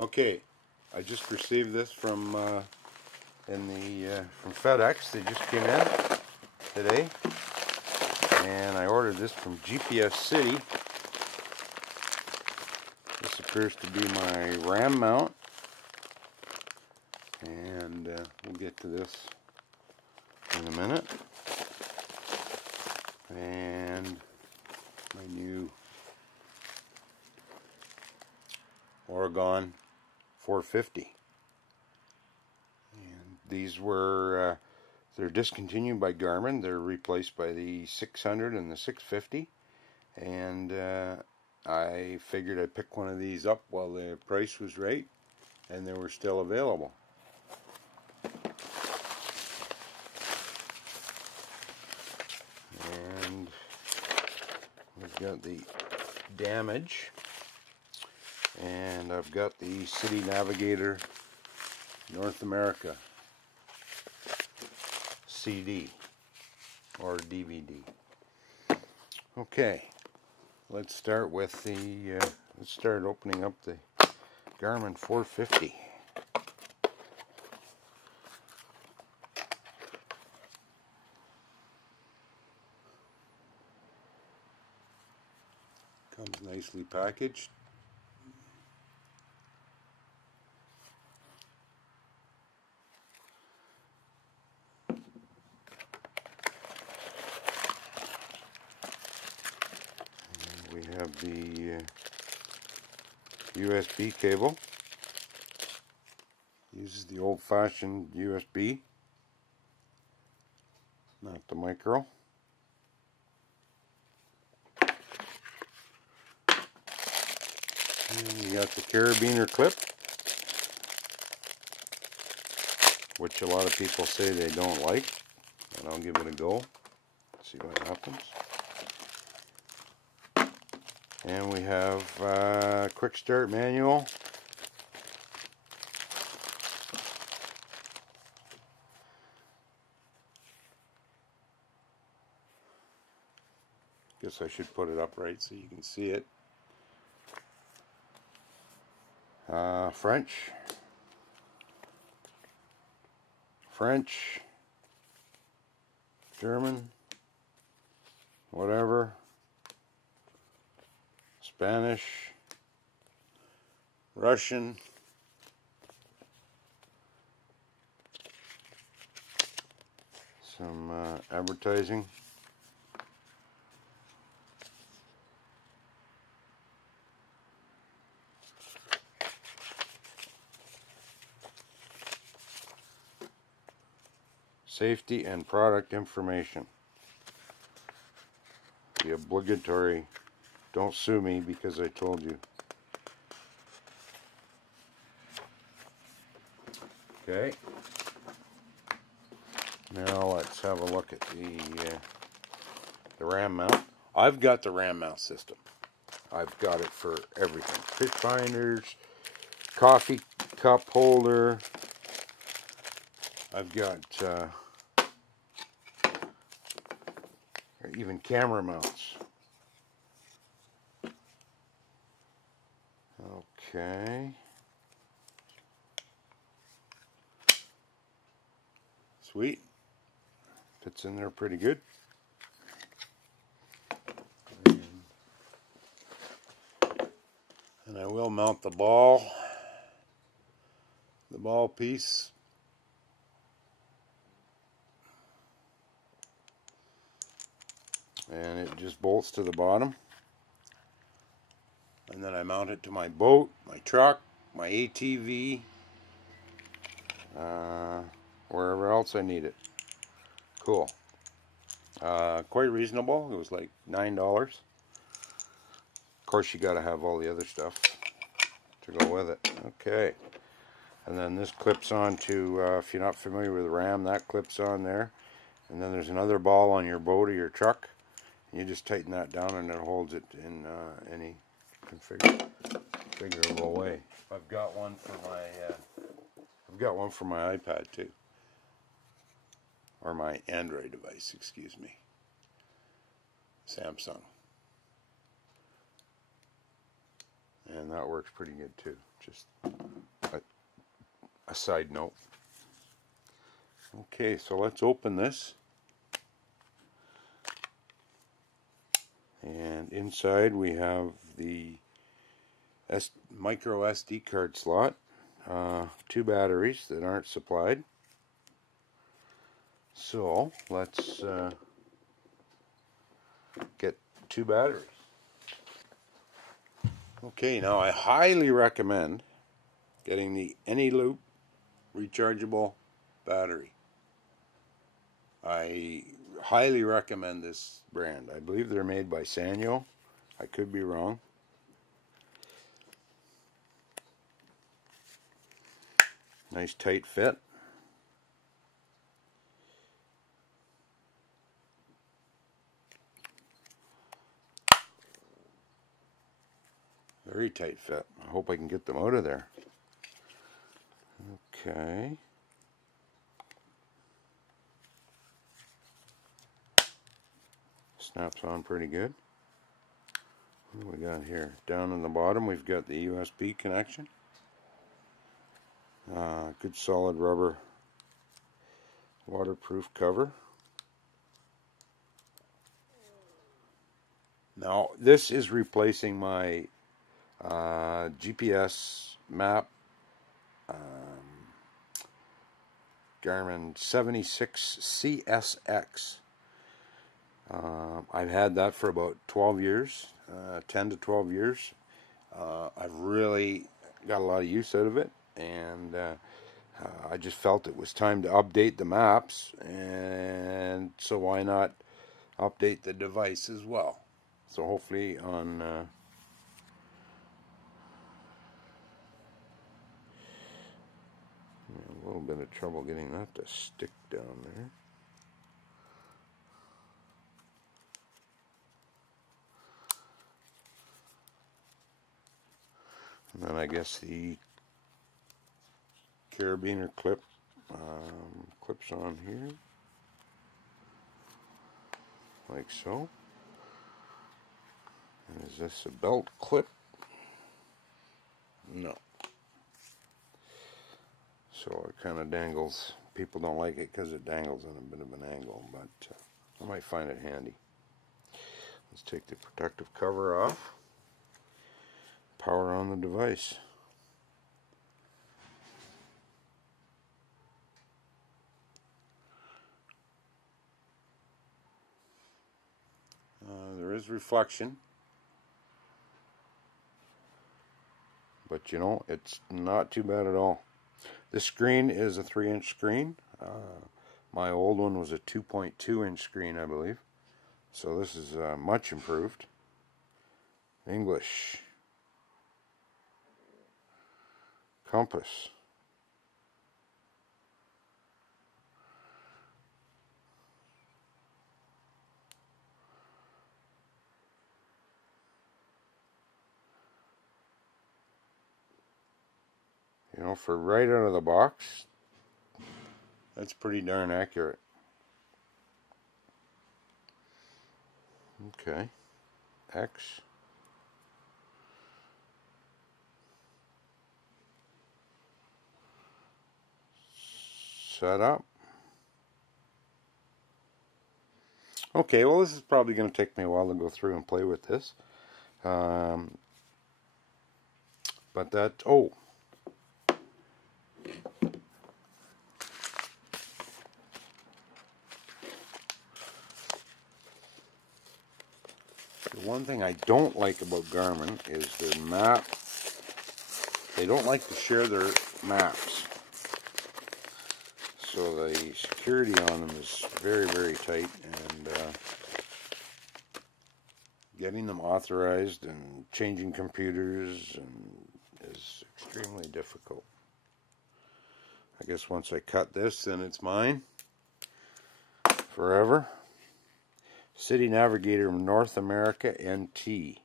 Okay, I just received this from from FedEx. They just came in today, and I ordered this from GPS City. This appears to be my RAM mount, and we'll get to this in a minute. And my new Oregon 450. And these were, they're discontinued by Garmin. They're replaced by the 600 and the 650. And I figured I'd pick one of these up while the price was right and they were still available. And we've got the damage, and I've got the City Navigator North America CD or DVD. Okay, let's start with the let's start opening up the Garmin 450. Comes nicely packaged. And we have the USB cable. Uses the old-fashioned USB, not the micro. And we got the carabiner clip, which a lot of people say they don't like, and I'll give it a go, see what happens. And we have quick start manual. Guess I should put it upright so you can see it. French, German, whatever, Spanish, Russian, some advertising. Safety and product information. The obligatory, don't sue me because I told you. Okay. Now let's have a look at the RAM mount. I've got the RAM mount system. I've got it for everything. Fish finders, coffee cup holder. I've got even camera mounts. Okay. Sweet. Fits in there pretty good. And I will mount the ball piece. And it just bolts to the bottom. And then I mount it to my boat, my truck, my ATV, wherever else I need it. Cool. Quite reasonable. It was like $9. Of course, you got to have all the other stuff to go with it. Okay. And then this clips on to, if you're not familiar with RAM, that clips on there. And then there's another ball on your boat or your truck. You just tighten that down and it holds it in any configurable way. I've got one for my iPad too, or my Android device, excuse me, Samsung. and that works pretty good too. Just a side note. Okay, so let's open this. And inside we have the micro SD card slot, 2 batteries that aren't supplied. So let's get 2 batteries. Okay, now I highly recommend getting the Anyloop rechargeable battery. I highly recommend this brand. I believe they're made by Sanyo. I could be wrong. Nice tight fit. Very tight fit. I hope I can get them out of there. Okay. Snaps on pretty good. What do we got here? Down in the bottom we've got the USB connection. Good solid rubber waterproof cover. Now this is replacing my GPS map Garmin 76 CSX. I've had that for about 12 years, 10 to 12 years. I've really got a lot of use out of it, and I just felt it was time to update the maps, and so why not update the device as well. So hopefully on a little bit of trouble getting that to stick down there. And then I guess the carabiner clip clips on here, like so. And is this a belt clip? No. So it kind of dangles. People don't like it because it dangles at a bit of an angle, but I might find it handy. Let's take the protective cover off. Power on the device. There is reflection, but you know, it's not too bad at all. This screen is a 3-inch screen. My old one was a 2.2-inch screen, I believe. So this is much improved. English. Compass. You know, for right out of the box, that's pretty darn accurate. Okay. X. Set up. Okay, well this is probably going to take me a while to go through and play with this. But that, oh. The one thing I don't like about Garmin is their map. They don't like to share their maps. So the security on them is very, very tight, and getting them authorized and changing computers is extremely difficult. I guess once I cut this, then it's mine forever. City Navigator North America NT.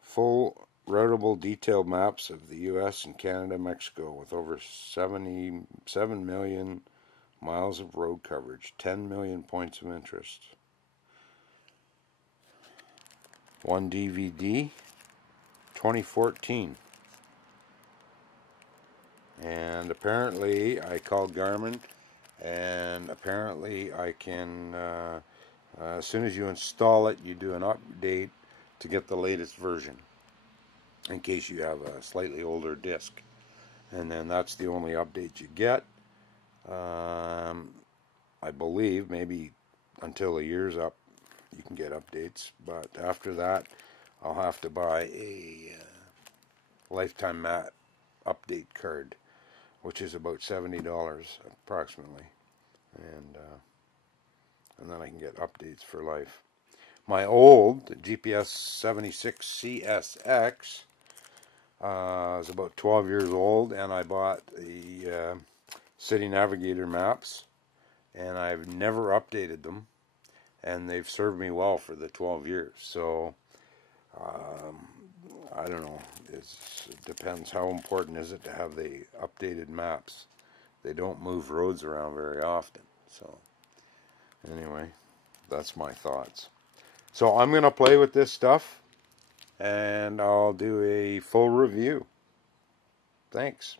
Full routable detailed maps of the US and Canada, Mexico, with over 77 million miles of road coverage, 10 million points of interest. one DVD, 2014. And apparently I called Garmin, and apparently I can, as soon as you install it, you do an update to get the latest version, in case you have a slightly older disc. And then that's the only update you get. I believe maybe until a year's up you can get updates, but after that I'll have to buy a lifetime mat update card, which is about $70 approximately, and then I can get updates for life. My old GPS 76 CSX is about 12 years old, and I bought the City Navigator maps, and I've never updated them, and they've served me well for the 12 years. So I don't know, it depends how important is it to have the updated maps. They don't move roads around very often. So anyway, that's my thoughts. So I'm going to play with this stuff, and I'll do a full review. Thanks.